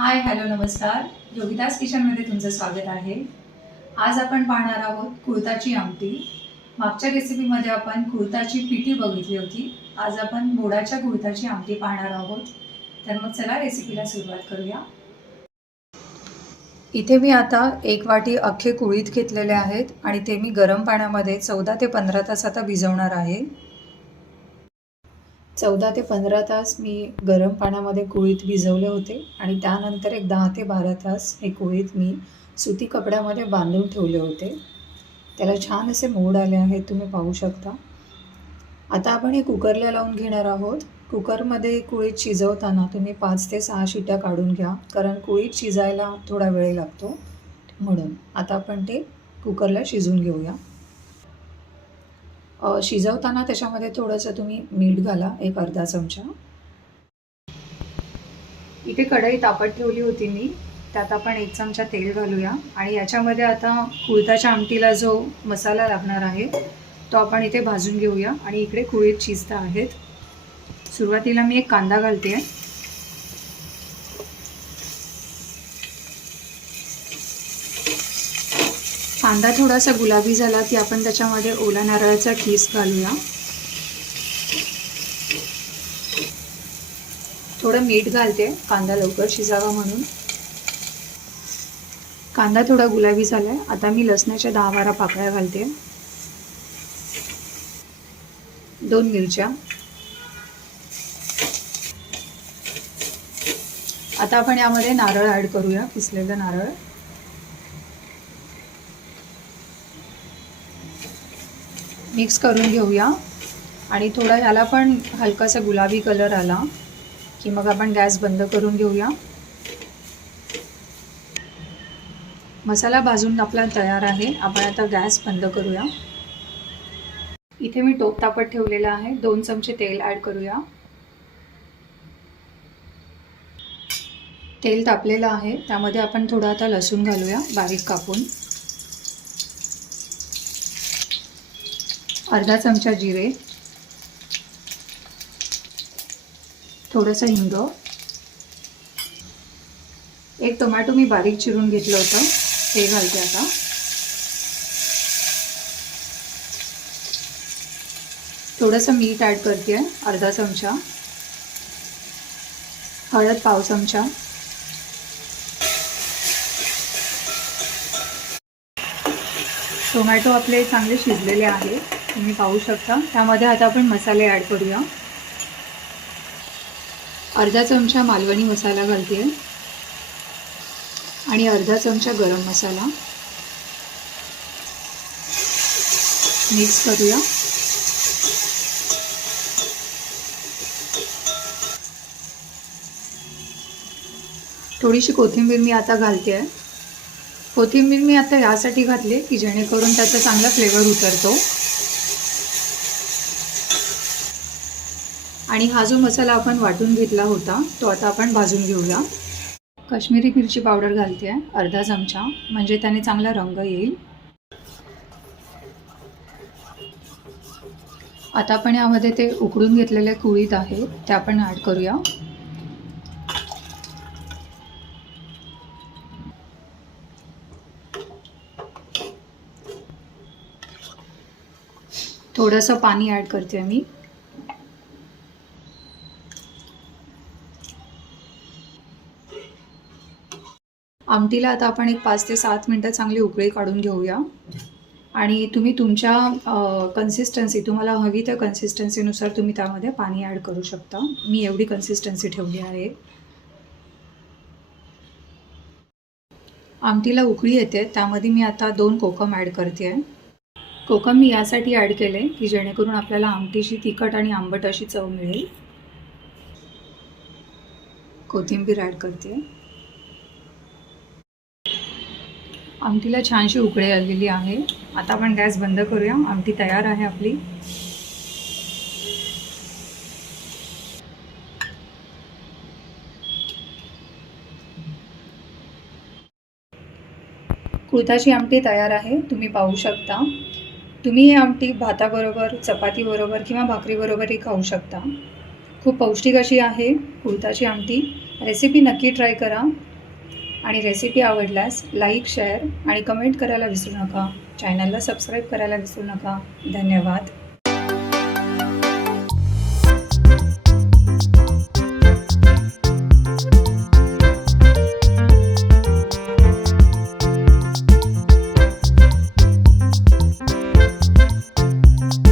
Hi hello नमस्कार. योगिताज किचनमध्ये तुमचं स्वागत आहे. आज आपण पाहणार आहोत कुळथाची आमटी. मागच्या रेसिपीमध्ये आपण कुळथाची पिठी बघितली होती. आज आपण मोडाच्या कुळथाची आमटी पाहणार आहोत. तर मग चला रेसिपीला सुरुवात करूया. इथे मी आता 1 वाटी अख्खे कुळीथ घेतलेले आहेत आणि ते मी गरम पाण्यामध्ये 14 ते 15 तास आता भिजवणार आहे. 14 ते 15 तास मी गरम पाण्यामध्ये कुळीथ भिजवले होते आणि त्यानंतर एक 10 ते 12 तास हे कुळीथ मी सुती कपड्यामध्ये बांधून ठेवले होते. त्याला छान असे मोड आले आहेत, तुम्ही पाहू शकता. आता आपण हे कुकरला लावून घेणार आहोत. कुकरमध्ये कुळीथ शिजवताना तुम्ही 5 ते 6 शिट्या काढून घ्या, कारण कुळीथ शिजायला थोडा वेळ लागतो म्हणून. आता आपण ते कुकरला शिजवून घेऊया. शिजवताना त्याच्यामध्ये थोडंसं तुम्ही मीठ घाला, एक अर्धा चमचा. इथे कढई तापत ठेवली होती मी, त्यात आपण 1 चमचा तेल घालूया आणि याच्यामध्ये आता कुळथाच्या आमटीला जो मसाला लागणार आहे तो आपण इथे भाजून घेऊया. आणि इकडे कुळीथ शिजत आहेत. सुरुवातीला मी एक कांदा घालते. कांदा थोडासा गुलाबी झाला की आपण त्याच्यामध्ये ओला नारळाचा कीस घालूया. थोडं मीठ घालते, कांदा लवकर शिजावा म्हणून. कांदा थोडा गुलाबी झालाय. आता मी लसणाच्या 10-12 पाकळ्या घालते. 2 मिरच्या. आता आपण यामध्ये नारळ ॲड करूया, किसलेलं नारळ. मिक्स करून घेऊया आणि थोडा याला पण हलकासा गुलाबी कलर आला की मग आपण गॅस बंद करून घेऊया. मसाला भाजून आपला तयार आहे. आपण आता गॅस बंद करूया. इथे मी टोप तापत ठेवलेला आहे. 2 चमचे तेल ॲड करूया. तेल तापलेलं आहे, त्यामध्ये आपण थोडं आता लसूण घालूया, बारीक कापून. अर्धा चमचा जिरे, थोडंसं हिंग. 1 टोमॅटो मी बारीक चिरून घेतलं होतं, ते घालते आता. थोडंसं मीठ ॲड करते, अर्धा चमचा. हळद पाव चमचा. टोमॅटो आपले चांगले शिजलेले आहे, तुम्ही पाहू शकता. त्यामध्ये आता आपण मसाले ॲड करूया. अर्धा चमचा मालवणी मसाला घालते आणि अर्धा चमचा गरम मसाला. मिक्स करूया. थोडीशी कोथिंबीर मी आता घालते आहे. कोथिंबीर मी आता यासाठी घातली की जेणेकरून त्याचा चांगला फ्लेवर उतरतो. आणि हा जो मसाला आपण वाटून घेतला होता तो आता आपण भाजून घेऊया. काश्मीरी मिरची पावडर घालते आहे, अर्धा चमचा, म्हणजे त्याने चांगला रंग येईल. आता आपण यामध्ये ते उकडून घेतलेले कुळीथ आहे ते आपण ॲड करूया. थोडंसं पाणी ॲड करते मी. आमटीला आता आपण एक 5 ते 7 मिनटं चांगली उकळी काढून घेऊया. आणि तुम्ही तुमच्या कन्सिस्टन्सी, तुम्हाला हवी त्या कन्सिस्टन्सीनुसार तुम्ही त्यामध्ये पाणी ॲड करू शकता. मी एवढी कन्सिस्टन्सी ठेवली आहे. आमटीला उकळी येते, त्यामध्ये मी आता 2 कोकम ॲड करते आहे. कोकम मी यासाठी ॲड केले की जेणेकरून आपल्याला आमटीची तिखट आणि आंबट अशी चव मिळेल. कोथिंबीर ॲड करते. आमटीला छानशी उकळी आलेली आहे. आता आपण गॅस बंद करूया. आमटी तयार आहे आपली. कुळथाची आमटी तयार आहे, तुम्ही पाहू शकता. तुम्ही ही आमटी भाताबरोबर, चपातीबरोबर किंवा भाकरीबरोबरही खाऊ शकता. खूप पौष्टिक अशी आहे कुळथाची आमटी. रेसिपी नक्की ट्राय करा. आणि रेसिपी आवडल्यास लाईक, शेअर आणि कमेंट करायला विसरू नका. चॅनलला सबस्क्राईब करायला विसरू नका. धन्यवाद.